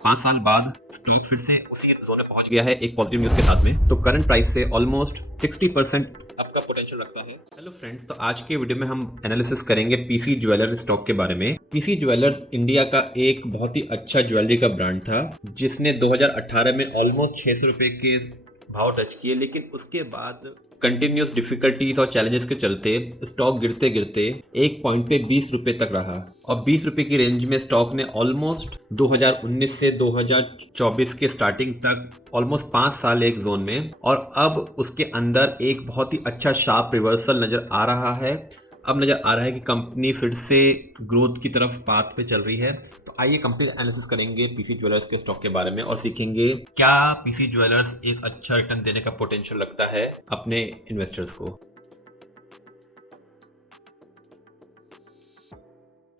5 साल बाद स्टॉक फिर से उसी जोन में पहुंच गया है एक पॉजिटिव न्यूज़ के साथ में। तो करंट प्राइस से ऑलमोस्ट 60% अप का पोटेंशियल रखता है। हेलो फ्रेंड्स, तो आज के वीडियो में हम एनालिसिस करेंगे पीसी ज्वेलर स्टॉक के बारे में। पीसी ज्वेलर्स इंडिया का एक बहुत ही अच्छा ज्वेलरी का ब्रांड था जिसने 2018 में ऑलमोस्ट 600 रुपए के भाव टच किए, लेकिन उसके बाद कंटिन्यूस डिफिकल्टीज और चैलेंजेस के चलते स्टॉक गिरते गिरते एक पॉइंट पे 20 रुपए तक रहा और 20 रुपए की रेंज में स्टॉक ने ऑलमोस्ट 2019 से 2024 के स्टार्टिंग तक ऑलमोस्ट 5 साल एक जोन में, और अब उसके अंदर एक बहुत ही अच्छा शार्प रिवर्सल नजर आ रहा है। अब नजर आ रहा है कि कंपनी फिर से ग्रोथ की तरफ पाथ पे चल रही है। तो आइए कंप्लीट एनालिसिस करेंगे पीसी ज्वेलर्स के स्टॉक के बारे में और सीखेंगे क्या पीसी ज्वेलर्स एक अच्छा रिटर्न देने का पोटेंशियल रखता है अपने इन्वेस्टर्स को।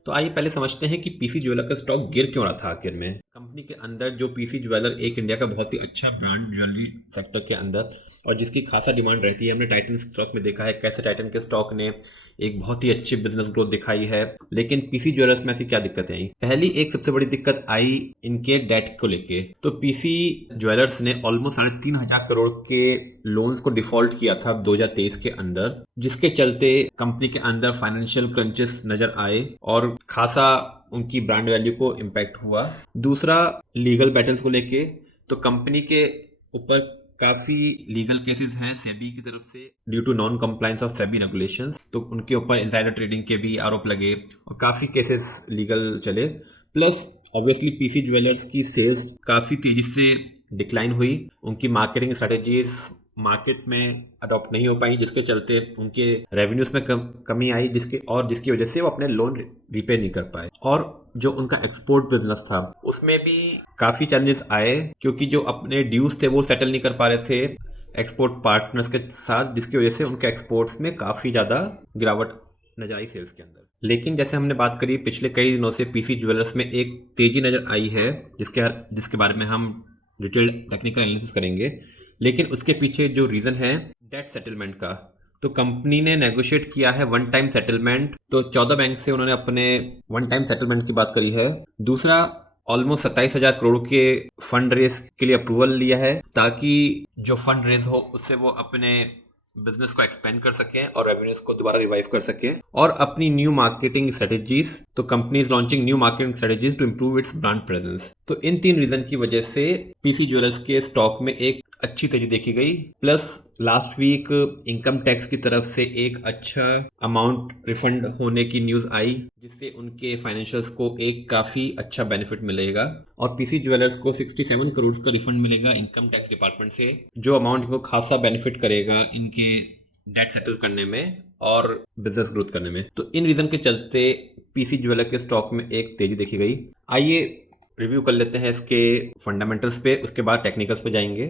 तो आइए पहले समझते हैं कि पीसी ज्वेलर का स्टॉक गिर क्यों रहा था आखिर में। कंपनी के अंदर जो पीसी ज्वेलर एक इंडिया का बहुत ही अच्छा ब्रांड ज्वेलरी सेक्टर के अंदर और जिसकी खासा डिमांड रहती है। हमने टाइटन स्टॉक में देखा है कैसे टाइटन के स्टॉक ने एक बहुत ही अच्छी बिजनेस ग्रोथ दिखाई है, लेकिन पीसी ज्वेलर्स में ऐसी क्या दिक्कतें आई। पहली एक सबसे बड़ी दिक्कत आई इनके डेट को लेके। तो पीसी ज्वेलर्स ने ऑलमोस्ट 3,500 करोड़ के लोन्स को डिफॉल्ट किया था 2023 के अंदर, जिसके चलते कंपनी के अंदर फाइनेंशियल क्रंचेस नजर आए और खासा उनकी ब्रांड वैल्यू को इम्पैक्ट हुआ। दूसरा लीगल बैटल्स को लेके, तो कंपनी के ऊपर काफी लीगल केसेस हैं सेबी की तरफ से due to non compliance of SEBI regulations. तो उनके ऊपर इनसाइडर ट्रेडिंग के भी आरोप लगे और काफी केसेस लीगल चले। प्लस ऑब्वियसली पीसी ज्वेलर्स की सेल्स काफी तेजी से डिक्लाइन हुई, उनकी मार्केटिंग स्ट्रेटेजीज मार्केट में अडॉप्ट नहीं हो पाई, जिसके चलते उनके रेवेन्यूज में कमी आई, जिसकी वजह से वो अपने लोन रिपे नहीं कर पाए। और जो उनका एक्सपोर्ट बिजनेस था उसमें भी काफी चैलेंजेस आए, क्योंकि जो अपने ड्यूज थे वो सेटल नहीं कर पा रहे थे एक्सपोर्ट पार्टनर्स के साथ, जिसकी वजह से उनके एक्सपोर्ट्स में काफी ज्यादा गिरावट नजर आई सेल्स के अंदर। लेकिन जैसे हमने बात करी पिछले कई दिनों से पीसी ज्वेलर्स में एक तेजी नजर आई है, जिसके बारे में हम डिटेल्ड टेक्निकल एनालिसिस करेंगे। लेकिन उसके पीछे जो रीजन है डेट सेटलमेंट का, तो कंपनी ने नेगोशिएट किया है वन टाइम सेटलमेंट। तो 14 बैंक से उन्होंने अपने वन टाइम सेटलमेंट की बात करी है। दूसरा, ऑलमोस्ट 27,000 करोड़ के फंड रेज के लिए अप्रूवल लिया है, ताकि जो फंड रेज हो उससे वो अपने बिजनेस को एक्सपेंड कर सकें और रेवेन्यूज को दोबारा रिवाइव कर सकें। और अपनी न्यू मार्केटिंग स्ट्रेटेजीज, तो company is launching new marketing strategies to improve its brand presence. तो इन 3 रीजन की वजह से पीसी ज्वेलर्स के स्टॉक में एक अच्छी तेजी देखी गई। Plus last week income tax की तरफ से एक अच्छा अमाउंट रिफंड होने की न्यूज आई, जिससे उनके फाइनेंशियल्स को एक काफी अच्छा बेनिफिट मिलेगा। और पीसी ज्वेलर्स को 67 करोड़ का रिफंड मिलेगा इनकम टैक्स डिपार्टमेंट से, जो अमाउंट को खासा बेनिफिट करेगा इनके डेट सेटल करने में और बिजनेस ग्रोथ करने में। तो इन रीजन के चलते पीसी ज्वेलर के स्टॉक में एक तेजी देखी गई। आइए रिव्यू कर लेते हैं इसके फंडामेंटल्स पे, उसके बाद टेक्निकल्स पे जाएंगे।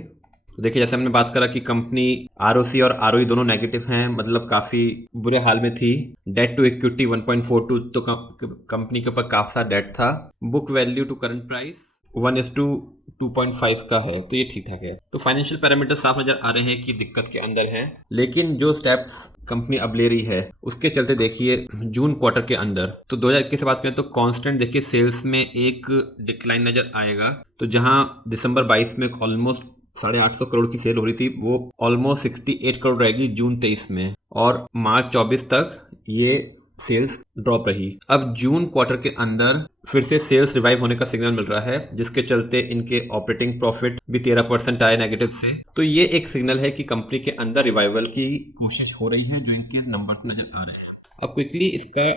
तो देखिए, जैसे हमने बात करा कि कंपनी आरओसी और आरओई दोनों नेगेटिव हैं, मतलब काफी बुरे हाल में थी। डेट टू इक्विटी 1.42, तो कंपनी के ऊपर काफी डेट था। Book value to current price 1:2.5 का है, तो ये ठीक ठाक है। तो फाइनेंशियल पैरामीटर साफ नजर आ रहे हैं कि दिक्कत के अंदर है। लेकिन जो स्टेप्स कंपनी अब ले रही है उसके चलते देखिए जून क्वार्टर के अंदर, तो 2021 से बात करें तो कांस्टेंट देखिए सेल्स में एक डिक्लाइन नजर आएगा। तो जहां दिसंबर 22 में ऑलमोस्ट 850 करोड़ की सेल हो रही थी, वो ऑलमोस्ट 68 करोड़ रहेगी जून 23 में, और मार्च 24 तक ये सेल्स ड्रॉप रही। अब जून क्वार्टर के अंदर फिर से सेल्स रिवाइव होने का सिग्नल मिल रहा है, जिसके चलते इनके ऑपरेटिंग प्रॉफिट भी 13% आए नेगेटिव से। तो ये एक सिग्नल है कि कंपनी के अंदर रिवाइवल की कोशिश हो रही है, जो इनके नंबर्स नजर आ रहे हैं। अब क्विकली इसका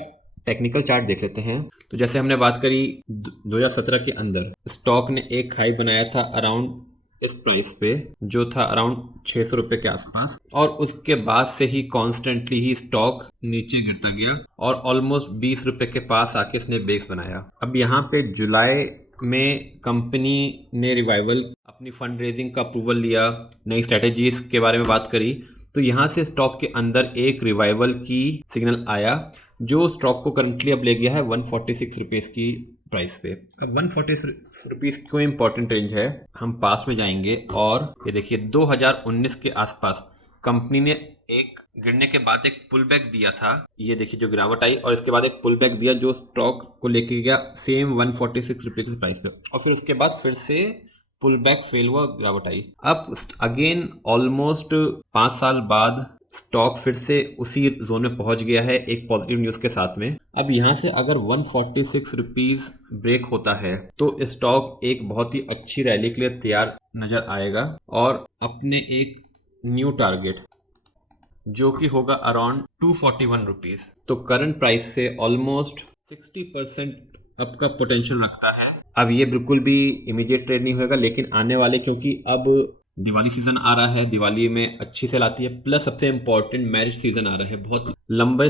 टेक्निकल चार्ट देख लेते हैं। तो जैसे हमने बात करी 2017 के अंदर स्टॉक ने एक हाई बनाया था अराउंड इस प्राइस पे, जो था अराउंड 600 रुपए के आसपास, और उसके बाद से ही कॉन्स्टेंटली ही स्टॉक नीचे गिरता गया और ऑलमोस्ट 20 रुपए के पास आके इसने बेस बनाया। अब यहाँ पे जुलाई में कंपनी ने रिवाइवल अपनी फंड रेजिंग का अप्रूवल लिया, नई स्ट्रेटेजीज के बारे में बात करी, तो यहाँ से स्टॉक के अंदर एक रिवाइवल की सिग्नल आया, जो स्टॉक को करंटली अब ले गया है 146 रुपीज़ की प्राइस पे। अब 140 रुपीज़ क्यों इंपॉर्टेंट रेंज है, हम पास में जाएंगे और ये देखिए 2019 के आसपास कंपनी ने एक गिरने के बाद एक पुल बैक दिया था, ये देखिए जो गिरावट आई, और इसके बाद एक पुल बैक दिया जो स्टॉक को लेके गया सेम 146 रुपये के प्राइस पे, और फिर उसके बाद फिर से पुल बैक फेल हुआ, गिरावट आई। अब अगेन ऑलमोस्ट 5 साल बाद स्टॉक फिर से उसी जोन में पहुंच गया है एक पॉजिटिव न्यूज के साथ में। अब यहाँ से अगर 146 रुपीज ब्रेक होता है तो स्टॉक एक बहुत ही अच्छी रैली के लिए तैयार नजर आएगा और अपने एक न्यू टारगेट जो कि होगा अराउंड 241 रुपीज, तो करंट प्राइस से ऑलमोस्ट 60% अप का पोटेंशियल रखता है। अब ये बिल्कुल भी इमीडिएट ट्रेड नहीं होगा, लेकिन आने वाले, क्योंकि अब दिवाली सीजन आ रहा है, दिवाली में अच्छी सेल आती है, प्लस सबसे इम्पोर्टेंट मैरिज सीजन आ रहा है, बहुत लंबे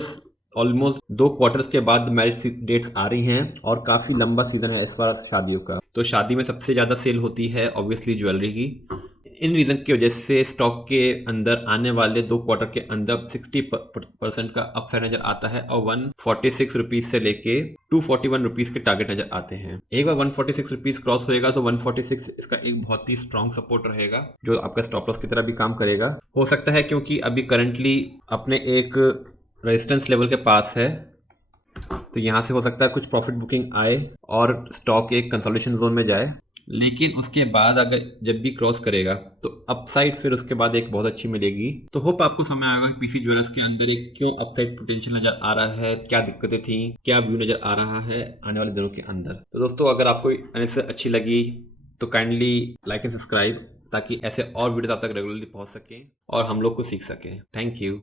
ऑलमोस्ट 2 क्वार्टर्स के बाद मैरिज डेट्स आ रही हैं और काफ़ी लंबा सीजन है इस बार शादियों का। तो शादी में सबसे ज़्यादा सेल होती है ऑब्वियसली ज्वेलरी की। इन रीज़न की वजह से स्टॉक के अंदर आने वाले 2 क्वार्टर के अंदर 60% का अपसाइड नजर आता है और 146 रुपीज़ से लेके 241 रुपीज़ के टारगेट नजर आते हैं। एक बार 146 रुपीज़ क्रॉस होएगा तो 146 इसका एक बहुत ही स्ट्रॉन्ग सपोर्ट रहेगा जो आपका स्टॉप लॉस की तरह भी काम करेगा। हो सकता है क्योंकि अभी करंटली अपने एक रेजिस्टेंस लेवल के पास है, तो यहाँ से हो सकता है कुछ प्रॉफिट बुकिंग आए और स्टॉक एक कंसोलिडेशन जोन में जाए, लेकिन उसके बाद अगर जब भी क्रॉस करेगा तो अपसाइड फिर उसके बाद एक बहुत अच्छी मिलेगी। तो होप आपको समझ आएगा कि पीसी ज्वेलर्स के अंदर एक क्यों अपसाइड पोटेंशियल नजर आ रहा है, क्या दिक्कतें थी, क्या व्यू नजर आ रहा है आने वाले दिनों के अंदर। तो दोस्तों अगर आपको एनालिसिस अच्छी लगी तो काइंडली लाइक एंड सब्सक्राइब ताकि ऐसे और वीडियोस आप तक रेगुलरली पहुंच सकें और हम लोग को सीख सकें। Thank you.